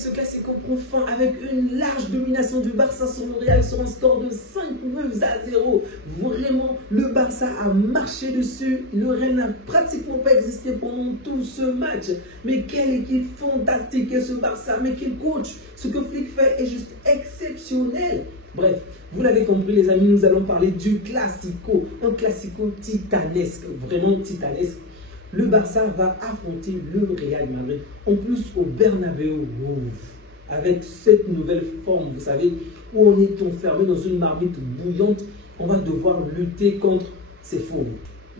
Ce classico prend fin avec une large domination du Barça sur le Real sur un score de 5-0. Vraiment, le Barça a marché dessus. Le Real n'a pratiquement pas existé pendant tout ce match. Mais quelle équipe fantastique est ce Barça. Mais quel coach. Ce que Flick fait est juste exceptionnel. Bref, vous l'avez compris les amis, nous allons parler du classico. Un classico titanesque, vraiment titanesque. Le Barça va affronter le Real Madrid, en plus au Bernabéu, avec cette nouvelle forme, vous savez, où on est enfermé dans une marmite bouillante, on va devoir lutter contre ces fauves.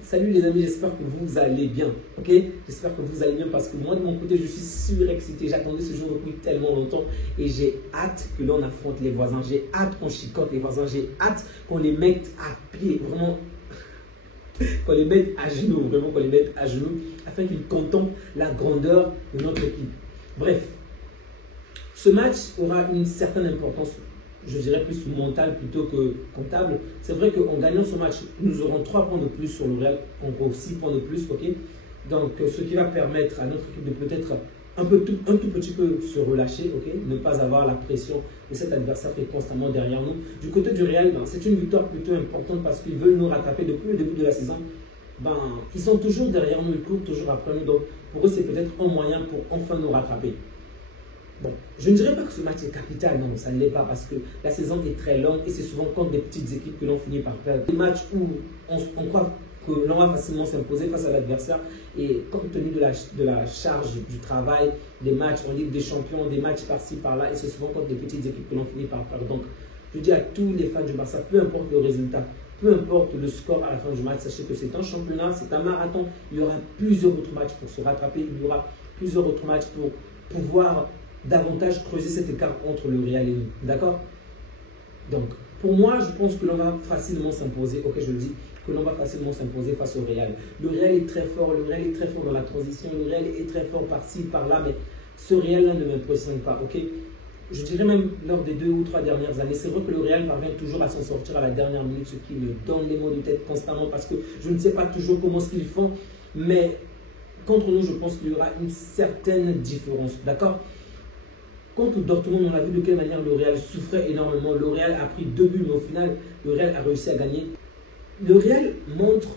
Salut les amis, j'espère que vous allez bien, ok? J'espère que vous allez bien parce que moi de mon côté, je suis surexcité, j'attendais ce jour depuis tellement longtemps et j'ai hâte que l'on affronte les voisins, j'ai hâte qu'on chicote les voisins, j'ai hâte qu'on les mette à pied, vraiment. Qu'on les mette à genoux, vraiment qu'on les mette à genoux, afin qu'ils contemplent la grandeur de notre équipe. Bref, ce match aura une certaine importance, je dirais plus mentale plutôt que comptable. C'est vrai qu'en gagnant ce match, nous aurons 3 points de plus sur le Real, en gros 6 points de plus, ok. Donc, ce qui va permettre à notre équipe de peut-être un tout petit peu se relâcher, ok, ne pas avoir la pression de cet adversaire qui est constamment derrière nous. Du côté du Real, c'est une victoire plutôt importante parce qu'ils veulent nous rattraper depuis le début de la saison. Ils sont toujours derrière nous, ils courent toujours après nous, donc pour eux c'est peut-être un moyen pour enfin nous rattraper. Bon, je ne dirais pas que ce match est capital, non, ça ne l'est pas parce que la saison est très longue et c'est souvent contre des petites équipes que l'on finit par perdre. Des matchs où on croit que l'on va facilement s'imposer face à l'adversaire et compte tenu de la charge du travail, des matchs en Ligue des Champions, des matchs par-ci par-là et c'est souvent contre des petites équipes que l'on finit par perdre. Donc je dis à tous les fans du Barça, peu importe le résultat, peu importe le score à la fin du match, sachez que c'est un championnat, c'est un marathon, il y aura plusieurs autres matchs pour se rattraper, il y aura plusieurs autres matchs pour pouvoir davantage creuser cet écart entre le Real et nous, d'accord? Donc pour moi, je pense que l'on va facilement s'imposer, ok, je le dis, que l'on va facilement s'imposer face au Real. Le Real est très fort, le Real est très fort dans la transition, le Real est très fort par-ci, par-là, mais ce Real-là ne m'impressionne pas, ok? Je dirais même lors des 2 ou 3 dernières années, c'est vrai que le Real parvient toujours à s'en sortir à la dernière minute, ce qui me donne les maux de tête constamment parce que je ne sais pas toujours comment ce qu'ils font, mais contre nous, je pense qu'il y aura une certaine différence, d'accord? Contre Dortmund, on a vu de quelle manière le Real souffrait énormément. Le Real a pris 2 buts, mais au final, le Real a réussi à gagner. Le Real montre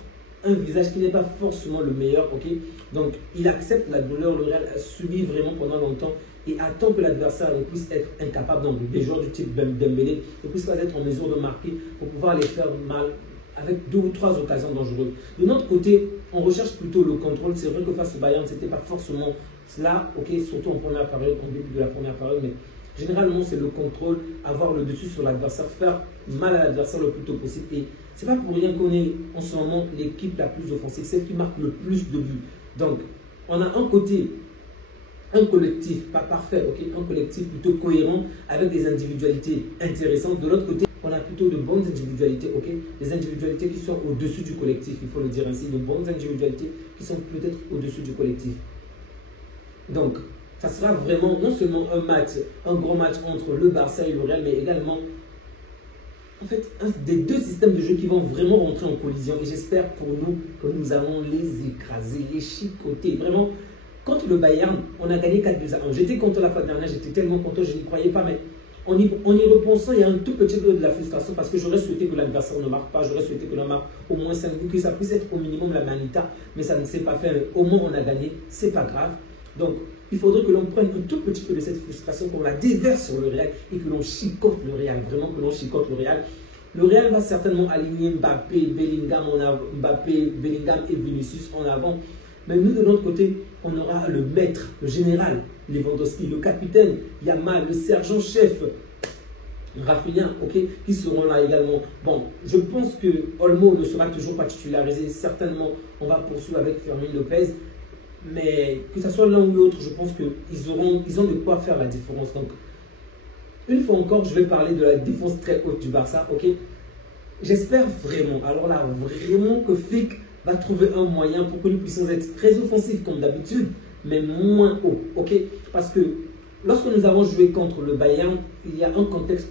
un visage qui n'est pas forcément le meilleur, ok? Donc, il accepte la douleur. Le Real a subi vraiment pendant longtemps et attend que l'adversaire ne puisse être incapable. Donc, des joueurs du type Dembélé ne puissent pas être en mesure de marquer pour pouvoir les faire mal avec 2 ou 3 occasions dangereuses. De notre côté, on recherche plutôt le contrôle. C'est vrai que face au Bayern, ce n'était pas forcément cela, ok, surtout en première période, en début de la première période, mais généralement c'est le contrôle, avoir le dessus sur l'adversaire, faire mal à l'adversaire le plus tôt possible. Et c'est pas pour rien qu'on est en ce moment l'équipe la plus offensive, celle qui marque le plus de buts. Donc, on a un côté, un collectif, pas parfait, ok, un collectif plutôt cohérent avec des individualités intéressantes. De l'autre côté, on a plutôt de bonnes individualités, ok, des individualités qui sont au-dessus du collectif, il faut le dire ainsi, de bonnes individualités qui sont peut-être au-dessus du collectif. Donc, ça sera vraiment non seulement un gros match entre le Barça et le Real, mais également, en fait, des 2 systèmes de jeu qui vont vraiment rentrer en collision. Et j'espère pour nous que nous allons les écraser, les chicoter. Vraiment, contre le Bayern, on a gagné 4-2-1. J'étais content la fois dernière, j'étais tellement content, je n'y croyais pas, mais en y repensant, il y a un tout petit peu de la frustration parce que j'aurais souhaité que l'adversaire ne marque pas, j'aurais souhaité que l'on marque au moins 5 buts, que ça puisse être au minimum la manita, mais ça ne s'est pas fait. Au moins, on a gagné, c'est pas grave. Donc, il faudrait que l'on prenne un tout petit peu de cette frustration, qu'on la déverse sur le Real et que l'on chicote le Real, vraiment que l'on chicote le Real. Le Real va certainement aligner Mbappé, Bellingham et Vinicius en avant. Mais nous, de notre côté, on aura le maître, le général, Lewandowski, le capitaine, Yamal, le sergent-chef, Rafinha, ok, qui seront là également. Bon, je pense que Olmo ne sera toujours pas titularisé. Certainement, on va poursuivre avec Fermin Lopez. Mais que ce soit l'un ou l'autre, je pense qu'ils ont de quoi faire la différence. Donc, une fois encore, je vais parler de la défense très haute du Barça, ok? J'espère vraiment, alors là, vraiment que Flick va trouver un moyen pour que nous puissions être très offensifs comme d'habitude, mais moins haut, ok? Parce que lorsque nous avons joué contre le Bayern, il y a un contexte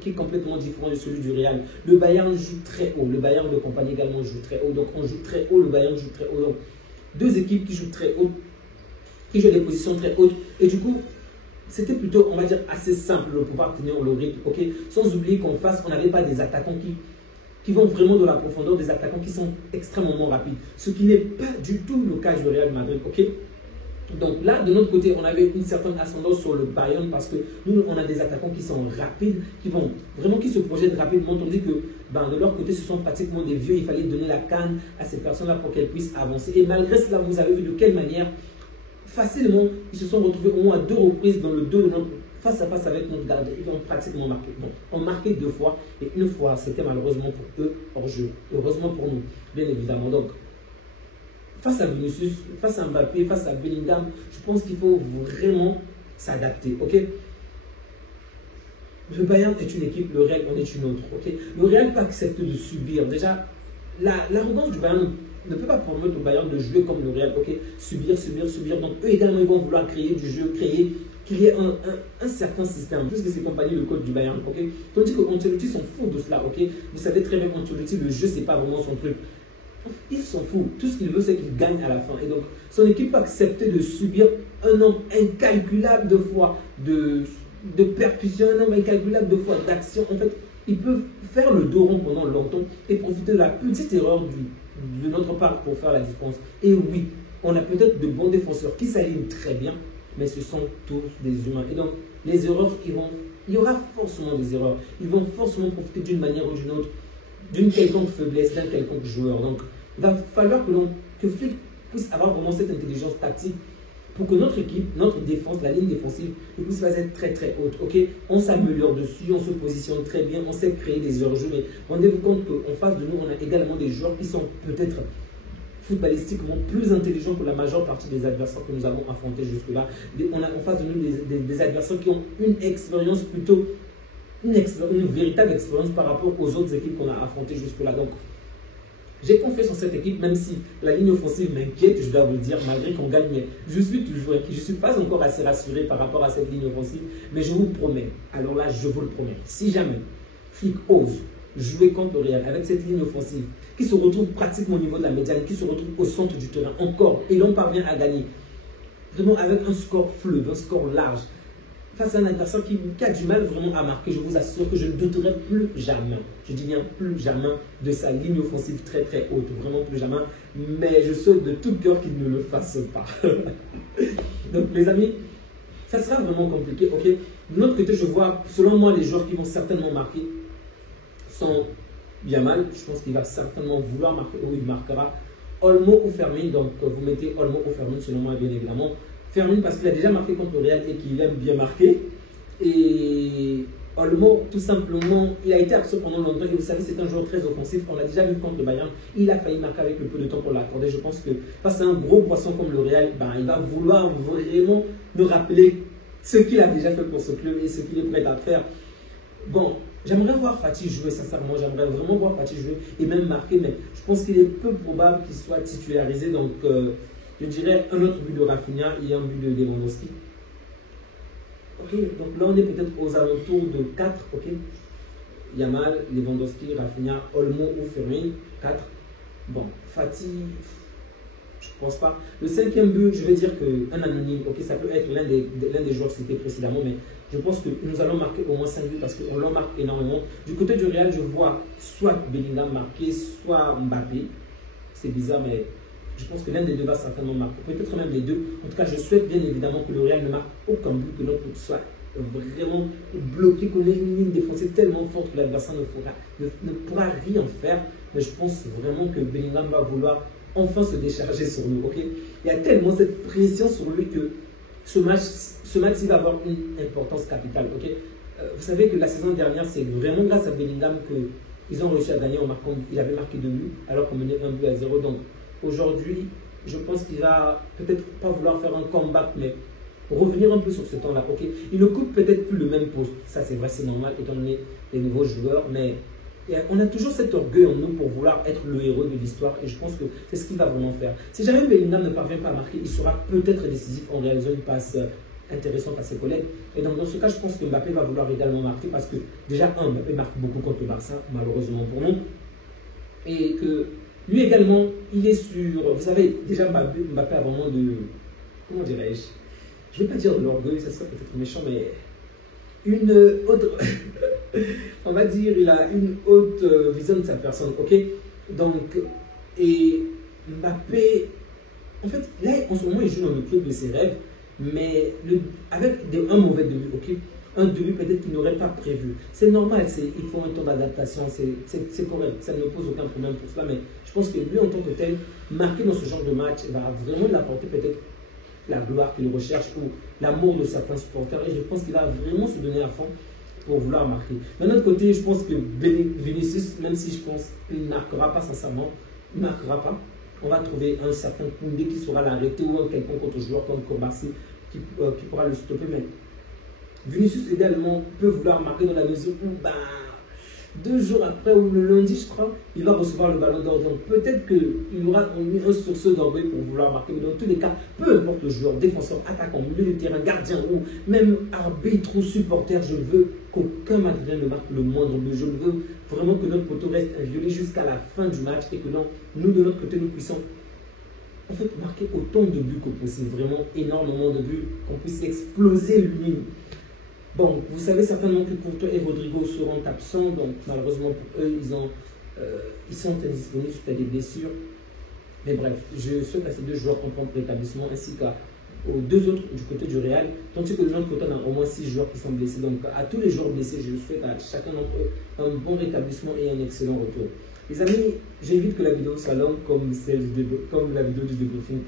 qui est complètement différent de celui du Real. Le Bayern joue très haut, le Bayern de compagnie également joue très haut, donc on joue très haut, le Bayern joue très haut. Donc, 2 équipes qui jouent très haut, qui jouent des positions très hautes, et du coup, c'était plutôt, on va dire, assez simple de pouvoir tenir le rythme, ok? Sans oublier qu'en face, on n'avait pas des attaquants qui vont vraiment de la profondeur, des attaquants qui sont extrêmement rapides. Ce qui n'est pas du tout le cas du Real Madrid, ok? Donc là, de notre côté, on avait une certaine ascendance sur le Bayern parce que nous, on a des attaquants qui sont rapides, qui se projettent rapidement, tandis que de leur côté, ce sont pratiquement des vieux. Il fallait donner la canne à ces personnes-là pour qu'elles puissent avancer. Et malgré cela, vous avez vu de quelle manière, facilement, ils se sont retrouvés au moins à 2 reprises dans le dos de notre face à face avec notre gardien. Ils ont pratiquement marqué. Bon, on marqué 2 fois et une fois, c'était malheureusement pour eux hors jeu. Heureusement pour nous, bien évidemment. Donc, face à Vinicius, face à Mbappé, face à Bellingham, je pense qu'il faut vraiment s'adapter, ok? Le Bayern est une équipe, le Real en est une autre, ok? Le Real peut accepter de subir. Déjà, l'arrogance du Bayern ne peut pas permettre au Bayern de jouer comme le Real, ok? Subir, subir, subir. Donc, eux également, ils vont vouloir créer du jeu, créer un certain système, puisque c'est compagnie le code du Bayern, ok? Tandis que Ancelotti s'en fout de cela, ok? Vous savez très bien qu'Ancelotti, le jeu, c'est pas vraiment son truc. Il s'en fout. Tout ce qu'il veut, c'est qu'il gagne à la fin. Et donc, son équipe peut accepter de subir un nombre incalculable de fois de percussions, un nombre incalculable de fois d'actions. En fait, ils peuvent faire le dos rond pendant longtemps et profiter de la petite erreur de notre part pour faire la différence. Et oui, on a peut-être de bons défenseurs qui s'alignent très bien, mais ce sont tous des humains. Et donc, les erreurs, il y aura forcément des erreurs. Ils vont forcément profiter d'une manière ou d'une autre d'une quelconque faiblesse, d'un quelconque joueur. Donc, il va falloir que Flick puisse avoir vraiment cette intelligence tactique pour que notre équipe, notre défense, la ligne défensive, puisse être très très haute. Ok, on s'améliore dessus, on se positionne très bien, on sait créer des hors-jeux, mais rendez-vous compte qu'en face de nous, on a également des joueurs qui sont peut-être footballistiquement plus intelligents que la majeure partie des adversaires que nous avons affrontés jusque-là. On a en face de nous des adversaires qui ont une expérience plutôt une véritable expérience par rapport aux autres équipes qu'on a affrontées jusque-là. Donc, j'ai confiance en cette équipe, même si la ligne offensive m'inquiète, je dois vous le dire, malgré qu'on gagne. Mais je suis toujours inquiet. Je ne suis pas encore assez rassuré par rapport à cette ligne offensive. Mais je vous promets, alors là, je vous le promets, si jamais Flick ose jouer contre le Real avec cette ligne offensive, qui se retrouve pratiquement au niveau de la médiane, qui se retrouve au centre du terrain encore, et l'on parvient à gagner, vraiment avec un score fleuve, un score large, face à un adversaire qui a du mal vraiment à marquer, je vous assure que je ne douterai plus jamais, je dis bien plus jamais, de sa ligne offensive très très haute, vraiment plus jamais, mais je souhaite de tout cœur qu'il ne le fasse pas. Donc les amis, ça sera vraiment compliqué, ok? De notre côté, je vois, selon moi, les joueurs qui vont certainement marquer sont bien mal, je pense qu'il va certainement vouloir marquer, ou il marquera Olmo ou Fermin, donc vous mettez Olmo ou Fermin selon moi bien évidemment. Fermin parce qu'il a déjà marqué contre le Real et qu'il aime bien marquer. Et Olmo, tout simplement, il a été absent pendant longtemps. Et vous savez, c'est un joueur très offensif. On l'a déjà vu contre le Bayern. Il a failli marquer avec le peu de temps qu'on l'a accordé. Je pense que face à un gros poisson comme le Real, il va vouloir vraiment nous rappeler ce qu'il a déjà fait pour ce club et ce qu'il est prêt à faire. Bon, j'aimerais voir Fati jouer, sincèrement. J'aimerais vraiment voir Fati jouer et même marquer. Mais je pense qu'il est peu probable qu'il soit titularisé. Donc, je dirais un autre but de Rafinha et un but de Lewandowski. Ok, donc là on est peut-être aux alentours de 4, ok. Yamal, Lewandowski, Rafinha, Olmo ou Fermin, 4. Bon, Fati, je ne pense pas. Le 5e but, je vais dire qu'un anonyme, ok, ça peut être l'un des joueurs cités précédemment, mais je pense que nous allons marquer au moins 5 buts parce qu'on l'en marque énormément. Du côté du Real, je vois soit Bellingham marquer, soit Mbappé. C'est bizarre, mais je pense que l'un des deux va certainement marquer. Peut-être même les deux. En tout cas, je souhaite bien évidemment que le Real ne marque aucun but, que notre but soit vraiment bloqué, qu'on ait une ligne défensive tellement forte que l'adversaire ne pourra rien faire. Mais je pense vraiment que Bellingham va vouloir enfin se décharger sur nous. Okay? Il y a tellement cette pression sur lui que ce match il va avoir une importance capitale. Okay? Vous savez que la saison dernière, c'est vraiment grâce à Bellingham qu'ils ont réussi à gagner en marquant. Il avait marqué 2 buts alors qu'on menait 1 but à 0. Donc, aujourd'hui, je pense qu'il va peut-être pas vouloir faire un comeback, mais revenir un peu sur ce temps-là. Okay? Il ne coupe peut-être plus le même poste. Ça, c'est vrai, c'est normal, étant donné les nouveaux joueurs. Mais on a toujours cet orgueil en nous pour vouloir être le héros de l'histoire. Et je pense que c'est ce qu'il va vraiment faire. Si jamais Bellingham ne parvient pas à marquer, il sera peut-être décisif en réalisant une passe intéressante à ses collègues. Et donc, dans ce cas, je pense que Mbappé va vouloir également marquer parce que, déjà, Mbappé marque beaucoup contre le Barça, malheureusement pour nous. Et que lui également, il est sur... Vous savez, déjà Mbappé a vraiment de... Comment dirais-je? je ne vais pas dire de l'orgueil, ça serait peut-être méchant, mais une autre, on va dire, il a une haute vision de sa personne, ok? Donc, et Mbappé, en fait, là, en ce moment, il joue dans le club de ses rêves, mais avec un mauvais début, ok? Un début peut-être qu'il n'aurait pas prévu. C'est normal, il faut un temps d'adaptation, c'est correct, ça ne pose aucun problème pour cela, mais je pense que lui, en tant que tel, marqué dans ce genre de match, va vraiment l'apporter peut-être la gloire qu'il recherche ou l'amour de certains supporters. Et je pense qu'il va vraiment se donner à fond pour vouloir marquer. D'un autre côté, je pense que Vinicius, même si je pense qu'il ne marquera pas sincèrement, il ne marquera pas. On va trouver un certain Koundé qui saura l'arrêter ou un quelconque autre joueur comme Kourbassi qui pourra le stopper. Mais Vinicius également peut vouloir marquer dans la mesure où 2 jours après, ou le lundi, je crois, il va recevoir le ballon d'or. Donc peut-être qu'il aura un sursaut d'orgueil pour vouloir marquer. Mais dans tous les cas, peu importe le joueur, défenseur, attaquant, milieu de terrain, gardien ou même arbitre ou supporter, je veux qu'aucun Madrilène ne marque le moindre but. Je veux vraiment que notre poteau reste inviolé jusqu'à la fin du match et que nous, de notre côté, nous puissions en fait marquer autant de buts que possible. Vraiment énormément de buts, qu'on puisse exploser l'une. Bon, vous savez certainement que Courtois et Rodrigo seront absents, donc malheureusement pour eux, ils sont indisponibles suite à des blessures. Mais bref, je souhaite à ces 2 joueurs en prompt rétablissement ainsi qu'aux 2 autres du côté du Real, tandis que de l'autre côté, on a au moins 6 joueurs qui sont blessés. Donc à tous les joueurs blessés, je souhaite à chacun d'entre eux un bon rétablissement et un excellent retour. Les amis, j'évite que la vidéo soit longue comme la vidéo du débriefing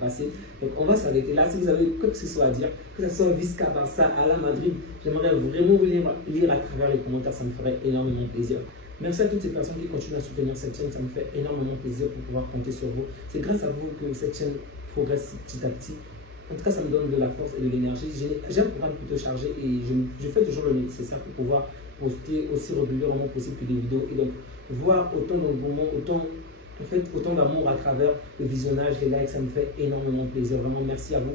passé. Donc on va s'arrêter là. Si vous avez quoi que ce soit à dire, que ce soit Visca, Barça, à la Madrid, j'aimerais vraiment vous lire à travers les commentaires, ça me ferait énormément plaisir. Merci à toutes ces personnes qui continuent à soutenir cette chaîne, ça me fait énormément plaisir de pouvoir compter sur vous. C'est grâce à vous que cette chaîne progresse petit à petit. En tout cas, ça me donne de la force et de l'énergie. J'ai un programme plutôt chargé et je fais toujours le nécessaire pour pouvoir poster aussi régulièrement possible que des vidéos. Et donc, voir autant d'engouement, autant d'amour à travers le visionnage, les likes, ça me fait énormément plaisir. Vraiment, merci à vous.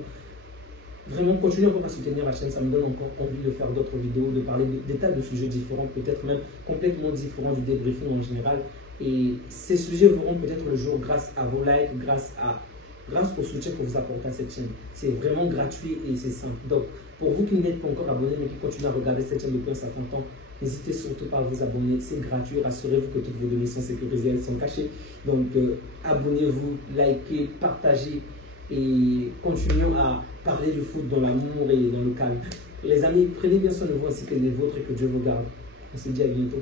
Vraiment, continuez encore à soutenir la chaîne, ça me donne encore envie de faire d'autres vidéos, de parler des tas de sujets différents, peut-être même complètement différents du débriefing en général. Et ces sujets verront peut-être le jour grâce à vos likes, grâce au soutien que vous apportez à cette chaîne. C'est vraiment gratuit et c'est simple. Donc, pour vous qui n'êtes pas encore abonnés, mais qui continuez à regarder cette chaîne depuis un certain temps, n'hésitez surtout pas à vous abonner. C'est gratuit. Rassurez-vous que toutes vos données sont sécurisées, elles sont cachées. Donc, abonnez-vous, likez, partagez et continuons à parler du foot dans l'amour et dans le calme. Les amis, prenez bien soin de vous ainsi que des vôtres et que Dieu vous garde. On se dit à bientôt.